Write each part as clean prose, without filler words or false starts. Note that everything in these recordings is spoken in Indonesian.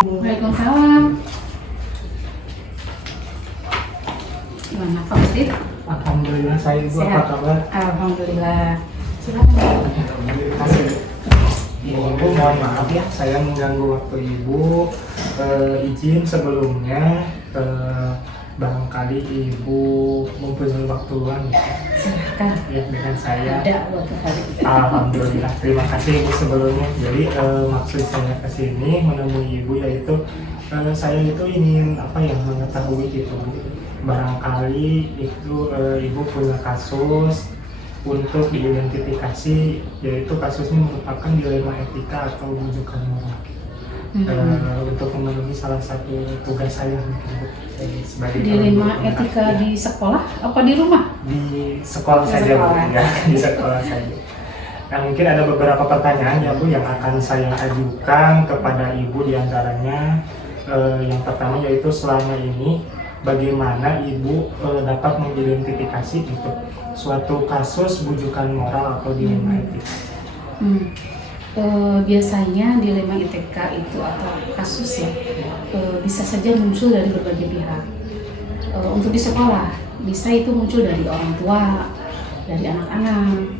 Waalaikumsalam. Gimana Pak Putih? Alhamdulillah, saya Ibu, apa Sehat? kabar? Alhamdulillah. Silakan. Terima kasih. Ibu, mohon maaf ya, saya mengganggu waktu Ibu. Izin sebelumnya, barangkali Ibu mempunyai waktu luang Silakan. ya dengan saya. Ada waktu hari. Alhamdulillah, terima kasih Ibu sebelumnya. Jadi maksud saya kesini menemui Ibu yaitu saya itu ingin mengetahui gitu, barangkali itu Ibu punya kasus untuk diidentifikasi, yaitu kasusnya merupakan dilema etika atau rujukan moral. Untuk memenuhi salah satu tugas saya sebagai Dilema etika di sekolah apa di rumah? di sekolah Di saja Bu, sekolah. ya, di sekolah saja. Nah, mungkin ada beberapa pertanyaan ya Bu yang akan saya ajukan kepada Ibu, diantaranya yang pertama yaitu selama ini bagaimana Ibu dapat mengidentifikasi itu suatu kasus bujukan moral atau dilema etika. Biasanya dilema etika itu atau kasus ya bisa saja muncul dari berbagai pihak. Untuk di sekolah bisa itu muncul dari orang tua, dari anak-anak,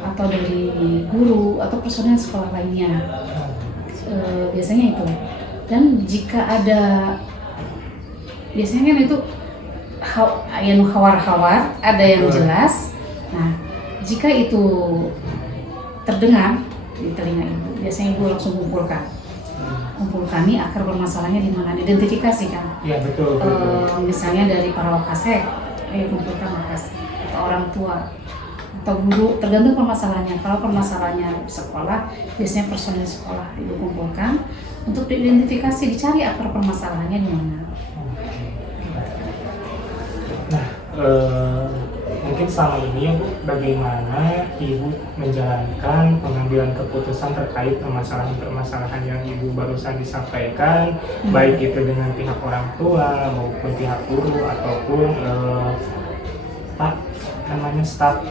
atau dari guru atau personel sekolah lainnya. Biasanya itu. Dan jika ada, biasanya kan itu yang khawar-khawar, ada yang jelas. Nah, jika itu terdengar di telinga Ibu, biasanya Ibu langsung kumpulkan nih akar permasalahannya di mana, identifikasi kan. Iya betul. Misalnya dari para wakasek, kumpulkan wakasek, atau orang tua, atau guru, tergantung permasalahannya. Kalau permasalahannya di sekolah, biasanya personil sekolah Ibu kumpulkan untuk diidentifikasi, dicari akar permasalahannya di mana. Nah, mungkin selama ini ya Bu, bagaimana Ibu menjalankan pengambilan keputusan terkait permasalahan-permasalahan yang Ibu barusan disampaikan, baik itu dengan pihak orang tua maupun pihak guru ataupun staf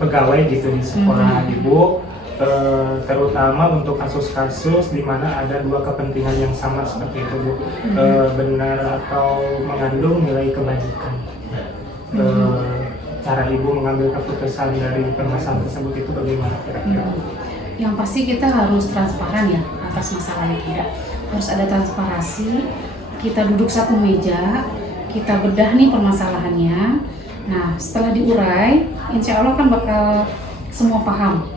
pegawai gitu di sekolah Ibu. Terutama untuk kasus-kasus di mana ada dua kepentingan yang sama seperti itu Bu, benar atau mengandung nilai kebajikan. Cara Ibu mengambil keputusan dari permasalahan tersebut itu bagaimana kira-kira? Yang pasti kita harus transparan ya atas masalah yang ada. Harus ada transparansi. Kita duduk satu meja, kita bedah nih permasalahannya. Nah, setelah diurai, insya Allah kan bakal semua paham.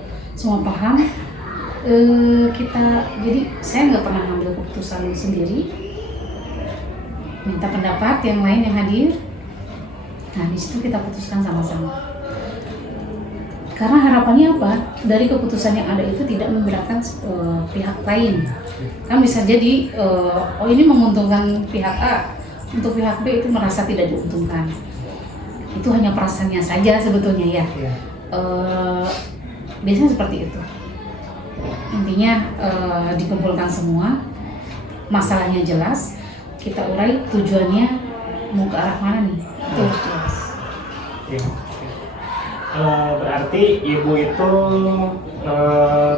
Jadi saya nggak pernah ngambil keputusan sendiri, minta pendapat yang lain yang hadir. Nah, di situ kita putuskan sama-sama. Karena harapannya apa? Dari keputusan yang ada itu tidak memberatkan pihak lain. Kan bisa jadi, ini menguntungkan pihak A, untuk pihak B itu merasa tidak diuntungkan. Itu hanya perasaannya saja sebetulnya ya. Biasanya seperti itu. Intinya dikumpulkan semua, masalahnya jelas, kita urai tujuannya mau ke arah mana nih, itu jelas. Berarti Ibu itu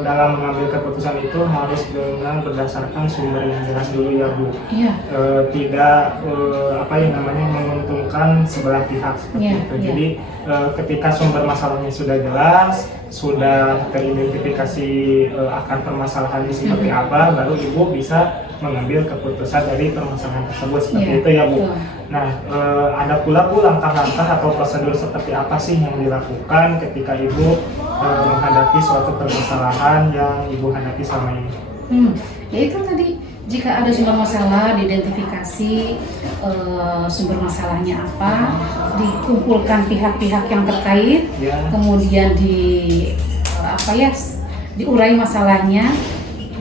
dalam mengambil keputusan itu harus dengan berdasarkan sumber yang jelas dulu ya Bu. Iya. Tidak menguntungkan sebelah pihak seperti itu. Iya. Jadi ketika sumber masalahnya sudah jelas, sudah teridentifikasi akar permasalahannya seperti apa, baru Ibu bisa mengambil keputusan dari permasalahan tersebut seperti itu ya Bu. Betul. Nah, ada pula Bu langkah-langkah atau prosedur seperti apa sih yang dilakukan ketika Ibu menghadapi suatu permasalahan yang Ibu hadapi selama ini? Ya itu tadi, jika ada sumber masalah, diidentifikasi sumber masalahnya apa, dikumpulkan pihak-pihak yang terkait, kemudian diurai masalahnya,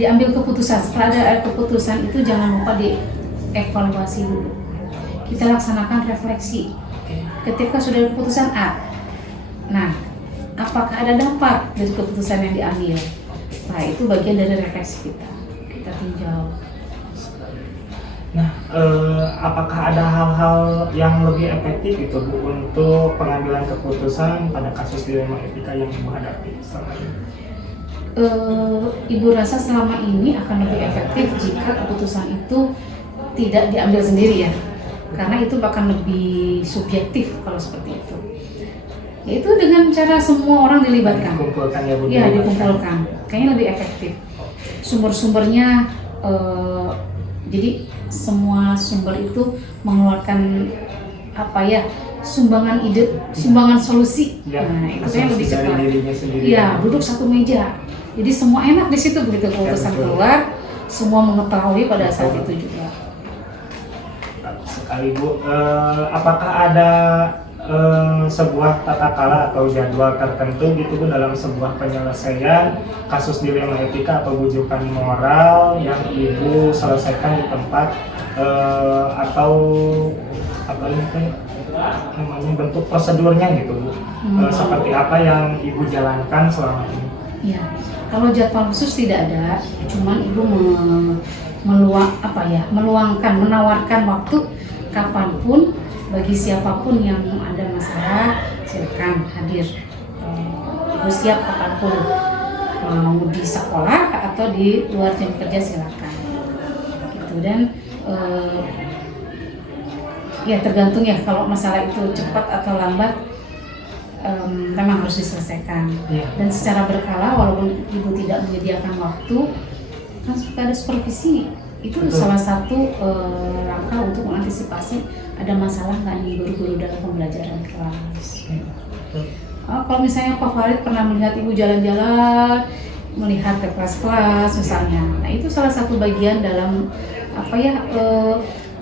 diambil keputusan. Setelah ada keputusan itu jangan lupa dievaluasi dulu. Kita laksanakan refleksi. Ketika sudah ada keputusan A, nah apakah ada dampak dari keputusan yang diambil? Nah, itu bagian dari refleksi kita tinjau. Nah, apakah ada hal-hal yang lebih efektif itu Bu untuk pengambilan keputusan pada kasus dilema etika yang Ibu hadapi selama ini? Ibu rasa selama ini akan lebih efektif jika keputusan itu tidak diambil sendiri ya, karena itu bahkan lebih subjektif kalau seperti itu. Yaitu dengan cara semua orang dilibatkan. Dikumpulkan ya Bu. Iya, dikumpulkan. Kayaknya lebih efektif. Sumber-sumbernya, jadi semua sumber itu mengeluarkan apa ya, sumbangan ide, sumbangan solusi. Ya, Nah, itu yang lebih cepat. Iya, Iya, duduk satu meja. Jadi semua enak di situ, begitu keputusan betul. keluar, semua mengetahui pada saat itu juga. Bagus sekali Bu. Apakah ada sebuah tata cara atau jadwal tertentu gitu Bu dalam sebuah penyelesaian kasus dilema etika atau bujukan moral yang Ibu selesaikan di tempat atau apa ini kan namanya bentuk prosedurnya gitu Bu? Seperti apa yang Ibu jalankan selama ini? Iya, kalau jadwal khusus tidak ada, cuman Ibu meluangkan, menawarkan waktu kapanpun bagi siapapun yang ada masalah, silakan hadir. Ibu siap kapanpun, mau di sekolah atau di luar jam kerja silakan. Gitu. Dan ya tergantung ya, kalau masalah itu cepat atau lambat memang harus diselesaikan. Dan secara berkala, walaupun Ibu tidak menyediakan waktu, kan suka ada supervisi. Itu Betul. salah satu langkah untuk mengantisipasi ada masalah nggak nih guru-guru dalam pembelajaran kelas. Kalau misalnya Pak Farid pernah melihat Ibu jalan-jalan, melihat ke kelas-kelas misalnya, nah itu salah satu bagian dalam apa ya,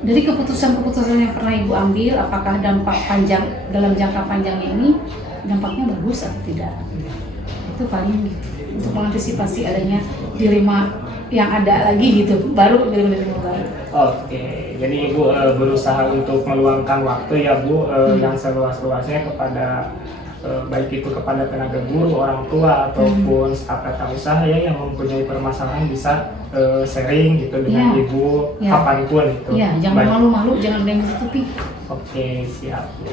dari keputusan-keputusan yang pernah Ibu ambil, apakah dampak panjang dalam jangka panjangnya ini dampaknya bagus atau tidak. Itu paling gitu, untuk mengantisipasi adanya dilema yang ada lagi gitu, baru dilema baru. Oke, jadi Ibu berusaha untuk meluangkan waktu ya Bu yang seluas-luasnya kepada baik itu kepada tenaga guru, orang tua ataupun staf tata usaha ya yang mempunyai permasalahan bisa sharing gitu dengan Ibu kapanpun gitu. Iya, jangan malu-malu, jangan ada yang tutupi. Oke, siap Bu.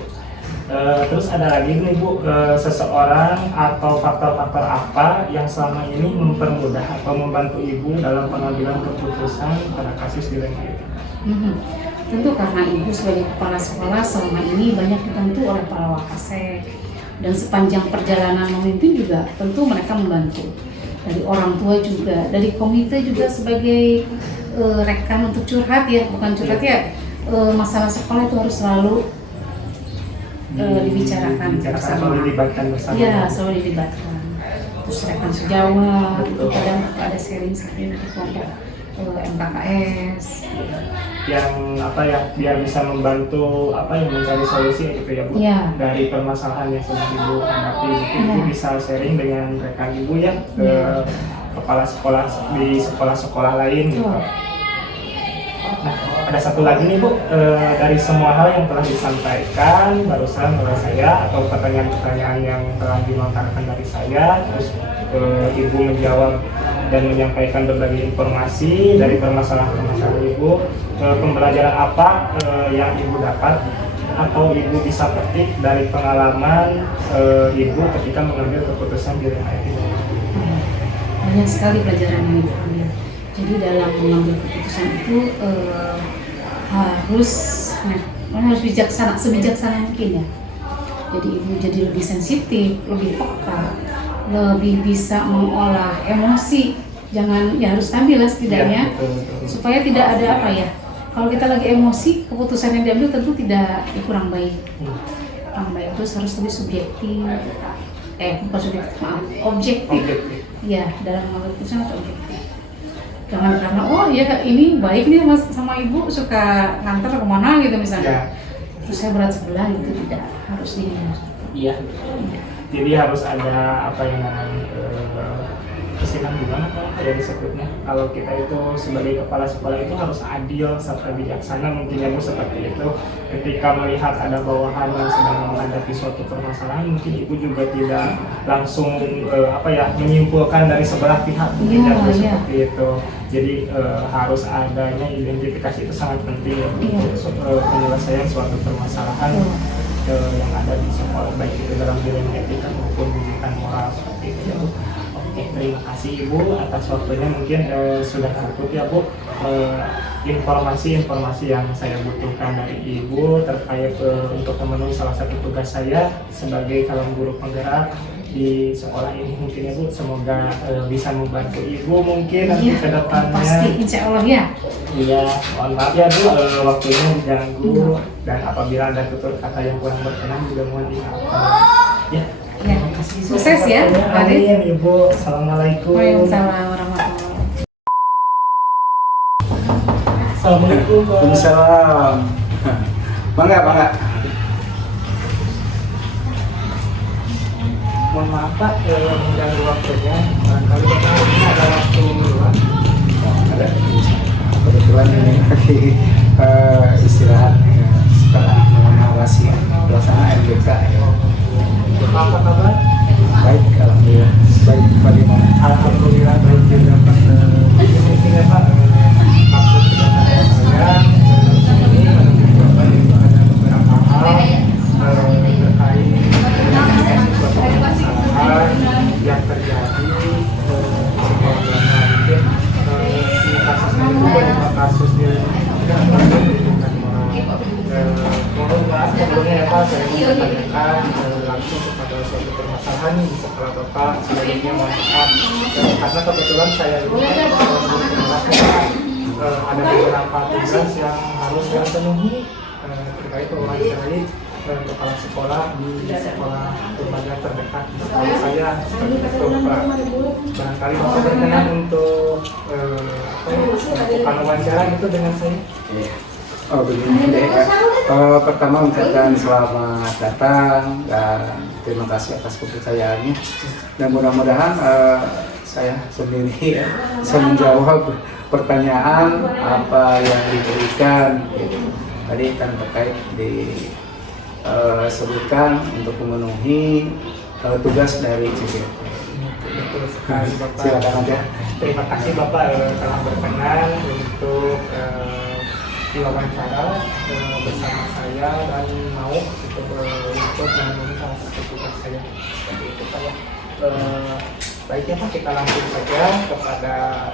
Terus ada lagi nih Bu, seseorang atau faktor-faktor apa yang selama ini mempermudah atau membantu Ibu dalam pengambilan keputusan pada kasus dilema itu? Tentu karena Ibu sebagai kepala sekolah selama ini banyak dibantu oleh para wakasek, dan sepanjang perjalanan memimpin juga tentu mereka membantu. Dari orang tua juga, dari komite juga sebagai rekan untuk curhat ya, bukan curhat ya, masalah sekolah itu harus selalu dibicarakan bersama. Selalu dilibatkan bersama. Iya, selalu dilibatkan. Terus rekan sejawat, itu kadang ada sharing di kelompok MKKS. Yang apa ya, biar bisa membantu apa yang mencari solusi gitu ya Bu. Iya. Dari permasalahan yang sedang Ibu hadapi, mungkin Ibu bisa sharing dengan rekan Ibu ya ke kepala sekolah di sekolah-sekolah lain gitu. Nah, ada satu lagi nih Bu, dari semua hal yang telah disampaikan barusan oleh saya atau pertanyaan-pertanyaan yang telah dilontarkan dari saya, terus Ibu menjawab dan menyampaikan berbagai informasi dari permasalahan-permasalahan Ibu, pembelajaran apa yang Ibu dapat atau Ibu bisa petik dari pengalaman Ibu ketika mengambil keputusan dilema etika? Banyak sekali pelajaran yang Ibu ambil. Jadi dalam mengambil keputusan itu harus bijaksana, sebijaksana mungkin ya. Jadi Ibu jadi lebih sensitif, lebih peka, lebih bisa mengolah emosi. Jangan, ya harus stabil lah setidaknya, betul. Supaya tidak ada apa ya. Kalau kita lagi emosi, keputusan yang diambil tentu tidak kurang baik. Kurang baik, terus harus lebih subjektif. Bukan subjektif, maaf, objektif. Ya, dalam mengambil keputusan atau objektif. Jangan karena ya ini baik nih Mas sama Ibu suka nganter kemana gitu misalnya. Terus saya berat sebelah gitu, tidak, harus dihindari. Iya. Jadi harus ada apa yang namanya kesinambungan atau ya disebutnya. Kalau kita itu sebagai kepala sekolah itu harus adil serta bijaksana, mungkin ya Bu, seperti itu. Ketika melihat ada bawahan yang sedang menghadapi suatu permasalahan, mungkin Ibu juga tidak langsung menyimpulkan dari sebelah pihak, seperti itu. Jadi harus adanya identifikasi, itu sangat penting ya Bu, untuk penyelesaian suatu permasalahan yang ada di sekolah, baik itu dalam dilema etika maupun bujukan moral seperti itu. Oke, terima kasih Ibu atas waktunya. Mungkin sudah cukup ya Bu informasi-informasi yang saya butuhkan dari Ibu terkait untuk memenuhi salah satu tugas saya sebagai calon guru penggerak di sekolah ini. Mungkin ya Bu, semoga bisa membantu Ibu mungkin nanti ke depannya. Pasti, insya Allah ya. Iya, mohon maaf ya Bu, waktunya diganggu dan apabila ada tutur kata yang kurang berkenan juga mohon dimaafkan. Ya, terima kasih. Sukses ya, Pak Ade. Amin, Ibu. Assalamualaikum. Waalaikumsalam warahmatullahi wabarakatuh. Assalamualaikum. Pak. Waalaikumsalam. Bangga. Mohon maaf Pak, mengganggu waktunya. Barangkali Bapak ini ada waktu luang. Ada. Kebetulan ini lagi istirahat ya, setelah mengawasi pelaksanaan MBK. Ya. Apa kabar? Baik, alhamdulillah. Baik, bagaimana? Alhamdulillah baik juga Pak. Mungkin ya Pak, maksud kedatangan saya ini menunjukkan Bapak itu ada beberapa hal terkait dengan beberapa kesalahan yang terjadi di sekolah Belanda. Mungkin si kasusnya itu beberapa kasus di pendidikan moral. Mohon maaf sebelumnya ya Pak, saya mau menanyakan langsung kepada suatu permasalahan di sekolah Bapak. Sebelumnya mohon maaf karena kebetulan saya ini ada beberapa tugas yang harus saya penuhi terkait mewawancarai kepala sekolah di sekolah lembaga terdekat di sekolah saya seperti itu Pak. Barangkali Bapak berkenan untuk melakukan wawancara itu dengan saya. Oh begini deh. Pertama ucapkan selamat datang dan terima kasih atas kepercayaannya. Dan mudah-mudahan saya sendiri ya, bisa menjawab pertanyaan apa yang diberikan. Gitu. Tadi kan terkait disebutkan untuk memenuhi tugas dari CGT. Betul sekali Bapak. Silakan aja. Terima kasih Bapak telah berkenan untuk diwawancara bersama saya dan mau untuk memenuhi salah satu tugas saya seperti itu Pak ya. Baiknya Pak, kita langsung saja kepada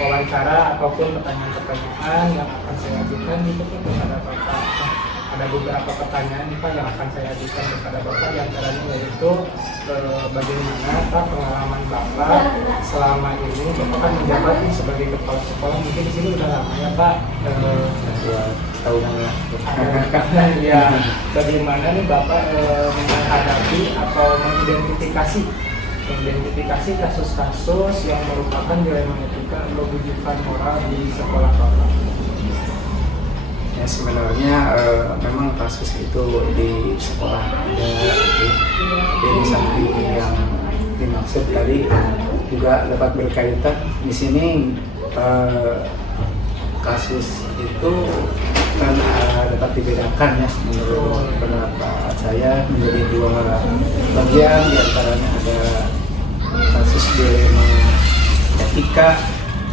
wawancara ataupun pertanyaan-pertanyaan yang akan saya ajukan gitu kepada Bapak. Ada beberapa pertanyaan nih Pak yang akan saya ajukan kepada Bapak, yang antaranya yaitu bagaimana Pak pengalaman Bapak selama ini. Bapak kan menjabat sebagai kepala sekolah, mungkin di sini udah lama ya Pak. 2 tahunan ya. Ya, bagaimana nih Bapak menghadapi atau mengidentifikasi kasus-kasus yang merupakan dilema etika atau bujukan moral di sekolah Bapak? Ya sebenarnya memang kasus itu di sekolah ada di samping yang dimaksud tadi juga dapat berkaitan di sini. Kasus itu kan dapat dibedakan ya menurut pendapat saya menjadi 2 bagian, diantaranya ada kasus dilema etika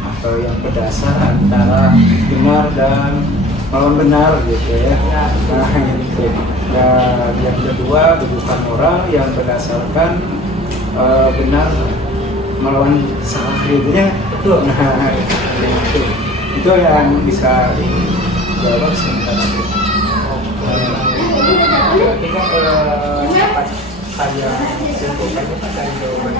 atau yang berdasar antara benar dan melawan benar gitu ya. Nah gitu. Dan yang kedua bukan moral yang berdasarkan benar melawan salah gitu ya. Nah itu yang bisa dijawab sebentar lagi. Berarti kan dapat saya simpulkan itu dari jawaban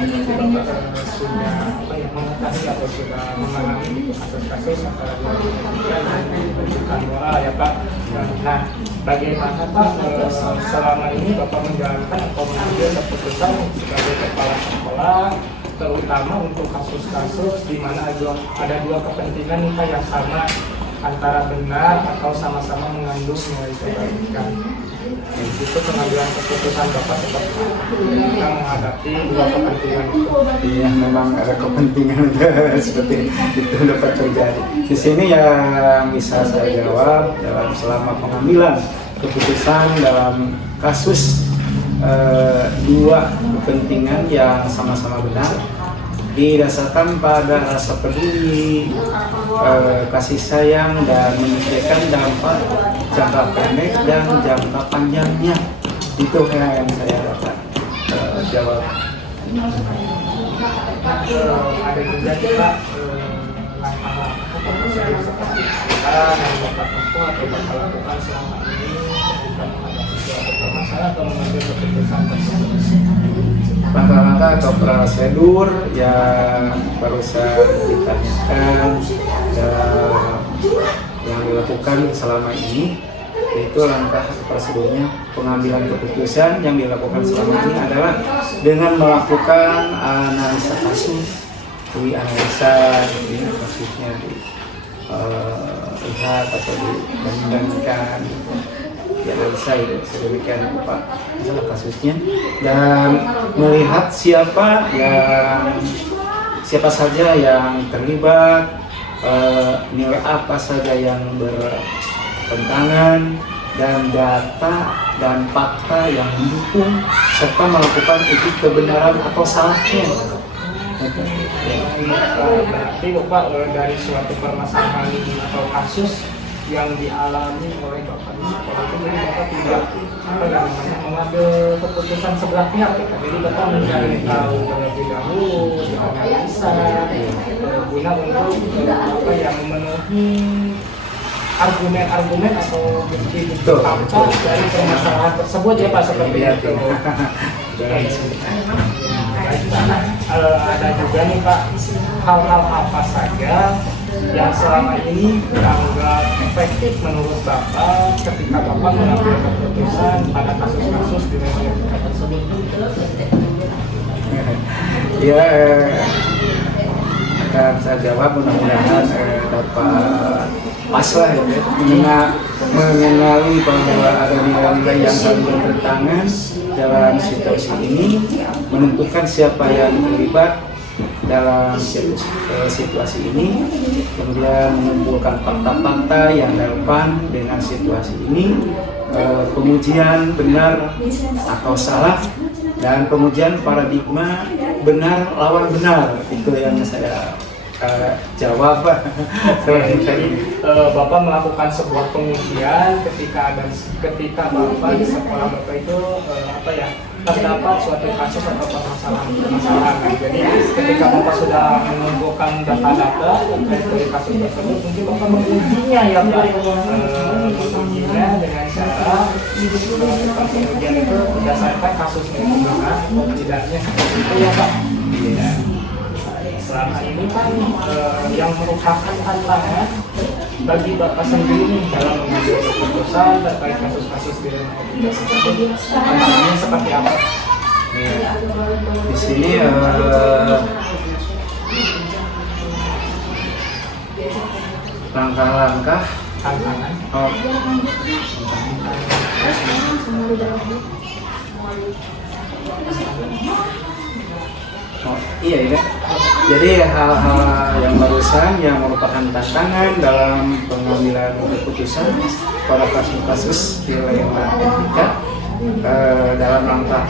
Bapak sudah mengetahui atau sudah mengalami kasus-kasus antara etika dan bukan moral ya Pak. Nah, bagaimana Pak selama ini Bapak menjalankan atau mengambil keputusan sebagai kepala sekolah, terutama untuk kasus-kasus di mana ada 2 kepentingan nih Pak yang sama, antara benar atau sama-sama mengandung nilai kebaikan. Itu pengambilan keputusan Bapak seperti kita menghadapi 2 kepentingan itu. Iya, memang ada kepentingan seperti itu dapat terjadi. Di sini yang bisa saya jawab dalam selama pengambilan keputusan dalam kasus 2 kepentingan yang sama-sama benar didasarkan pada rasa peduli, kasih sayang dan memikirkan dampak jangka pendek dan jangka panjangnya. Itu yang saya dapat jawab. Ada juga kita langkah-langkah atau prosedur seperti kita yang dapat tempuh atau bakal lakukan selama ini ketika menghadapi suatu permasalahan atau mengambil keputusan tersebut. Langkah-langkah atau prosedur yang barusan ditanyakan dan yang dilakukan selama ini, yaitu langkah prosedurnya pengambilan keputusan yang dilakukan selama ini adalah dengan melakukan analisa kasus, analisa kasusnya lihat atau dibandingkan, dianalisa itu sedemikian rupa masalah kasusnya dan melihat siapa saja yang terlibat, nilai apa saja yang bertentangan, dan data dan fakta yang mendukung serta melakukan uji kebenaran atau salahnya. Berarti Bapak dari suatu permasalahan atau kasus yang dialami oleh Bapak di sekolah itu, jadi Bapak tidak mengambil keputusan sebelah pihak ya. Jadi Bapak mencari tahu terlebih dahulu, dianalisa guna untuk yang memenuhi argumen-argumen atau bukti-bukti fakta dari permasalahan tersebut ya Pak, seperti itu. Ada juga nih Pak, hal-hal apa saja yang selama ini dianggap efektif menurut Bapak ketika Bapak mengambil keputusan pada kasus-kasus di Republik tersebut? Ya, akan saya jawab, mudah-mudahan dapat pas lah ya, mengenali bahwa ada nilai-nilai yang saling bertentangan dalam situasi ini, menentukan siapa yang terlibat dalam situasi ini, kemudian mengumpulkan fakta-fakta yang relevan dengan situasi ini, pengujian benar atau salah, dan pengujian paradigma benar lawan benar. Itu yang saya jawab. Jadi Bapak melakukan sebuah pengujian ketika Bapak di sekolah Bapak itu terdapat suatu kasus atau permasalahan. Jadi ketika Bapak sudah mengumpulkan data-data dari kasus tersebut, mungkin Bapak mengujinya ya Pak, mengujinya dengan cara pengujian itu berdasarkan kasusnya itu benar atau tidaknya, seperti itu ya Pak. Selama ini kan yang merupakan tantangan bagi Bapak sendiri dalam mengambil keputusan terkait kasus-kasus di Republik tersebut, tantangannya seperti apa? Ya, di sini langkah-langkah Tantangan. Iya ya. Jadi hal-hal yang barusan yang merupakan tantangan dalam pengambilan keputusan pada kasus-kasus dilema etika dalam langkah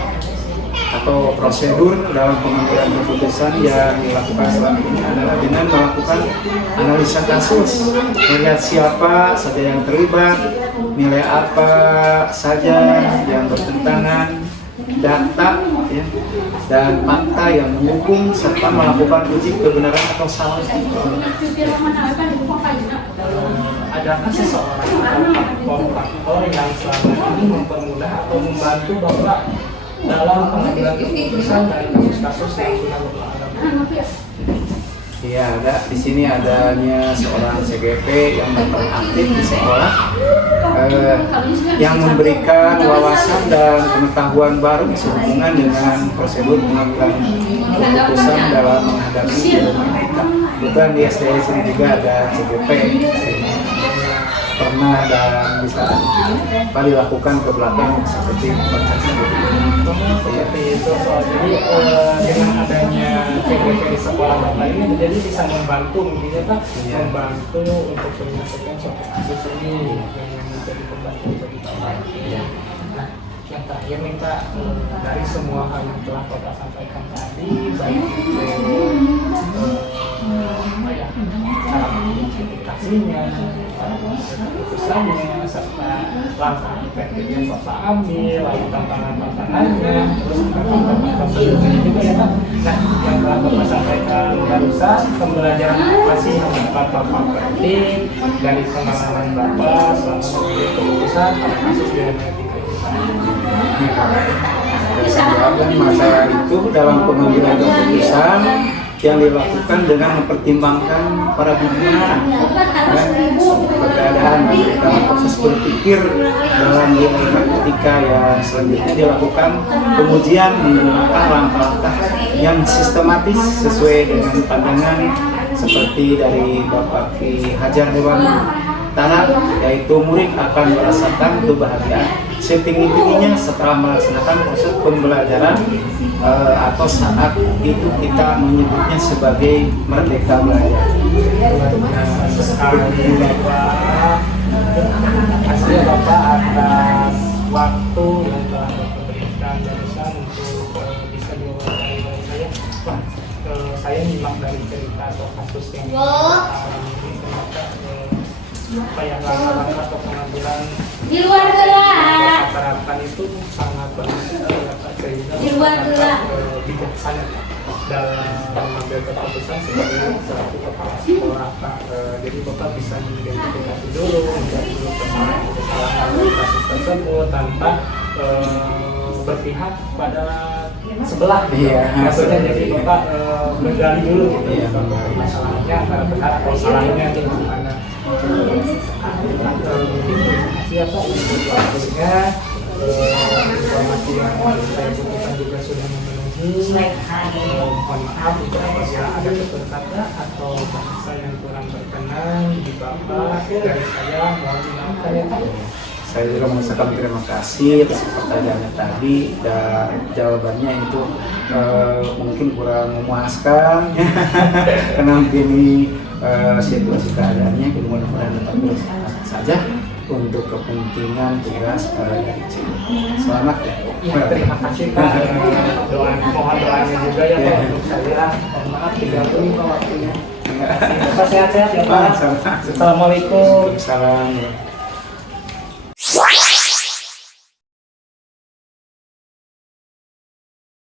atau prosedur dalam pengambilan keputusan yang dilakukan selama ini adalah dengan melakukan analisa kasus, melihat siapa saja yang terlibat, nilai apa saja yang bertentangan, data ya, dan fakta yang mendukung serta melakukan uji kebenaran atau salah. Adakah seseorang atau faktor yang selama ini mempermudah atau membantu Bapak dalam pengambilan keputusan dari kasus-kasus yang sudah Bapak alami? Iya, ada di sini adanya seorang CGP yang aktif di sekolah yang memberikan wawasan dan pengetahuan baru sehubungan dengan prosedur pengambilan keputusan dalam menghadapi dilema etika. Bukan di SDI sini juga ada CGP pernah dan bisa dilakukan ke belakang seperti seperti itu. Jadi dengan adanya CGP di sekolah Bapak ini jadi bisa membantu mungkin ya Pak, membantu untuk menyelesaikan suatu kasus ini yang menjadi pembantu bagi Bapak. Nah, yang terakhir nih Pak, dari semua hal yang telah Bapak sampaikan tadi, baik itu cara menghadapi komunikasinya, keputusannya, serta langkah efektif yang Bapak ambil, lalu tantangan-tantangannya, terus pembelajaran juga ya Pak. Nah, yang telah Bapak sampaikan barusan, pembelajaran apa sih yang dapat Bapak petik dari pengalaman Bapak selama mengambil keputusan pada kasus genetika ini Pak? Dan masalah itu dalam pengambilan keputusan yang dilakukan dengan mempertimbangkan para pimpinan keadaan dalam proses berpikir dalam dilema ketika yang selanjutnya dilakukan pengujian menggunakan langkah-langkah yang sistematis sesuai dengan pandangan seperti dari Bapak Ki Hajar Dewan Tanah, yaitu murid akan merasakan kebahagiaan setinggi-tingginya setelah melaksanakan proses pembelajaran atau saat itu kita menyebutnya sebagai merdeka belajar. Sekali Bapak, terima kasih Bapak atas waktu yang telah Bapak berikan barusan untuk bisa diwawancari oleh saya. Wah, saya nyimak dari cerita atau kasus yang alami ini ternyata apa yang langkah-langkah atau pengambilan Di luar gerak. terapkan itu sangat bagus sehingga Di luar gerak. bijaksana dalam mengambil keputusan sebagai selaku kepala sekolah Pak. Jadi Bapak bisa mengidentifikasi dulu, mencari dulu kesalahan dari kasus tersebut tanpa berpihak pada sebelah. Iya. Maksudnya jadi Bapak menggali dulu gitu, Iya. masalahnya antara benar atau salahnya itu di mana. Siapa untuk waktunya, informasi yang saya butuhkan juga sudah memenuhi. Mohon maaf jika apabila ada kata atau bahasa yang kurang berkenan di Bapak dari saya, mohon dimaafkan ya Pak. Saya juga mengucapkan terima kasih atas pertanyaannya tadi dan jawabannya itu mungkin kurang memuaskan karena begini situasi keadaannya, mudah-mudahan tetap terus saja untuk kepentingan tugas dari selamat ya. Ya, terima kasih Pak. Mohon doanya juga ya Pak untuk saya. Mohon maaf diganggu Pak waktunya. Terima kasih. Bapak sehat-sehat ya Pak. Sama-sama. Assalamualaikum. Salam.